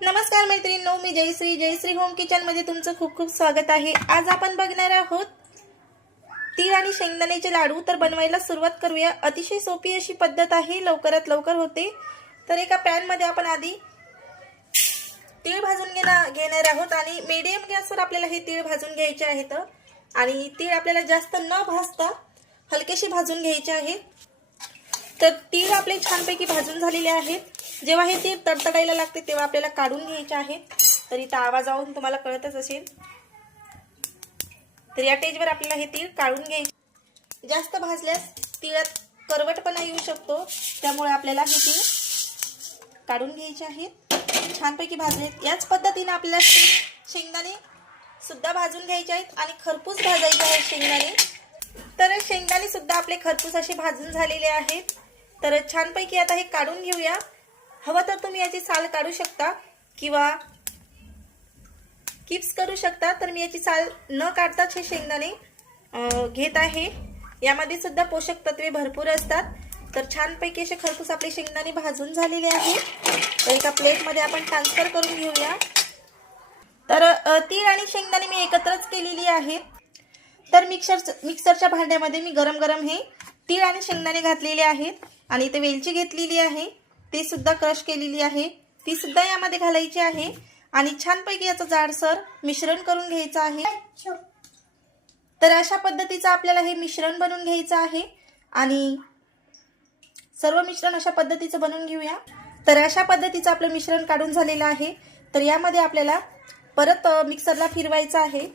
नमस्कार मैत्रिणींनो मी जयश्री. जयश्री होम किचनमध्ये तुमचं खूप खूप स्वागत आहे. आज आपण बघणार आहोत तीळ आणि शेंगदाण्याचे लाडू. तर बनवायला सुरुवात करूया. अतिशय सोपी अशी पद्धत आहे. लवकरात लवकर होते. तर एका पॅनमध्ये आपण आधी तीळ भाजून घेणार घेणार आहोत आणि मीडियम गॅसवर आपल्याला हे तीळ भाजून घ्यायचे आहेत. आणि तीळ आपल्याला जास्त न भाजता हलकेशी भाजून घ्यायचे आहेत. तर तीळ आपले छानपैकी भाजून झालेले आहेत. जेव्हा हे ते तडतडायला लागते तेव्हा आपल्याला काढून घ्यायचे आहेत तर इथं आवाजावरून तुम्हाला कळतच असेल. तर या टेजवर आपल्याला हे तीळ काढून घ्यायचे. जास्त भाजल्यास तिळात करवटपणा येऊ शकतो. त्यामुळे आपल्याला हे तीळ काढून घ्यायचे आहेत छानपैकी भाजले याच पद्धतीने आपल्याला शेंगदाणे सुद्धा भाजून घ्यायचे आहेत आणि खरपूस भाजायचे आहेत शेंगदाणे. तर शेंगदाणे सुद्धा आपले खरपूस असे भाजून झालेले आहेत. तर छानपैकी आता हे काढून घेऊया. हवं तर तुम्ही याची साल काढू शकता किंवा किप्स करू शकता. तर मी याची साल न काढताच हे शेंगदाणे घेत आहे. यामध्ये सुद्धा पोषक तत्वे भरपूर असतात. तर छानपैकी असे खरपूस आपले शेंगदाणे भाजून झालेले आहेत तर एका प्लेटमध्ये आपण ट्रान्सफर करून घेऊया. तर तीळ आणि शेंगदाणे मी एकत्रच केलेली आहेत. तर मिक्सर मिक्सरच्या भांड्यामध्ये मी गरम गरम हे तीळ आणि शेंगदाणे घातलेले आहेत. आणि इथे वेलची घेतलेली आहे. ती सुद्धा क्रश केलेली आहे. ती सुद्धा यामध्ये घालायची आहे. आणि छानपैकी याचं जाडसर मिश्रण करून घ्यायचं आहे. तर अशा पद्धतीचं आपल्याला हे मिश्रण बनवून घ्यायचं आहे. आणि सर्व मिश्रण अशा पद्धतीचं बनवून घेऊया. तर अशा पद्धतीचं आपलं मिश्रण काढून झालेलं आहे. तर यामध्ये आपल्याला परत मिक्सरला फिरवायचं आहे.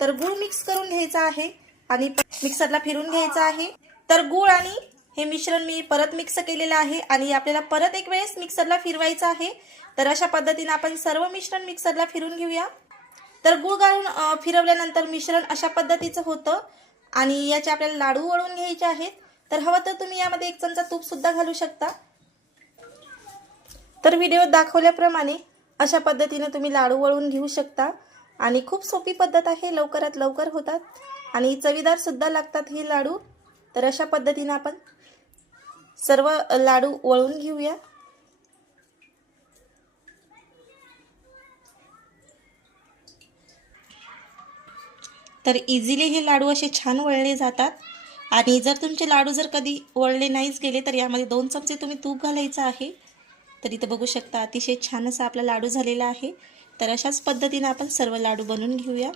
तर गूळ मिक्स करून घ्यायचा आहे. आणि मिक्सरला फिरून घ्यायचं आहे. तर गूळ आणि हे मिश्रण मी परत मिक्स केलेलं आहे आणि आपल्याला परत एक वेळेस मिक्सरला फिरवायचं आहे. तर अशा पद्धतीने आपण सर्व मिश्रण मिक्सरला फिरून घेऊया. तर गूळ घालून फिरवल्यानंतर मिश्रण अशा पद्धतीचं होतं. आणि याचे आपल्याला लाडू वळून घ्यायचे आहेत. तर हवं तर तुम्ही यामध्ये एक चमचा तूपसुद्धा घालू शकता. तर व्हिडिओ दाखवल्याप्रमाणे अशा पद्धतीने तुम्ही लाडू वळून घेऊ शकता. आणि खूप सोपी पद्धत आहे. लवकरात लवकर होतात. आणि चवीदारसुद्धा लागतात हे लाडू. तर अशा पद्धतीने आपण सर्व लाडू वळून घेऊया. तर इझिली हे लाडू असे छान वळले जातात. आणि जर तुमचे लाडू जर कधी वळले नाहीच गेले तर यामध्ये दोन चमचे तुम्ही तूप घालायचं आहे. तर इथं बघू शकता अतिशय छान असा आपला लाडू झालेला आहे. तर अशाच पद्धतीने आपण सर्व लाडू बनवून घेऊया.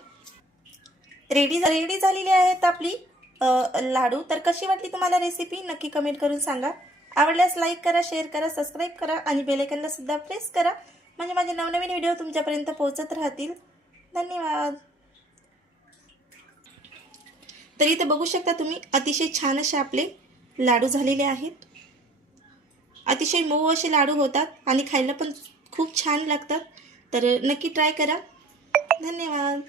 रेडी रेडी झालेली आहेत आपली? लाडू. तर कशी वाटली तुम्हाला रेसिपी नक्की कमेंट करून सांगा. आवडल्यास लाईक करा शेअर करा सबस्क्राईब करा आणि बेलायकनला सुद्धा प्रेस करा. म्हणजे माझे नवनवीन व्हिडिओ तुमच्यापर्यंत पोहोचत राहतील. धन्यवाद. तर इथे बघू शकता तुम्ही अतिशय छान असे आपले लाडू झालेले आहेत. अतिशय मऊ असे लाडू होतात आणि खायला पण खूप छान लागतात. तर नक्की ट्राय करा. धन्यवाद.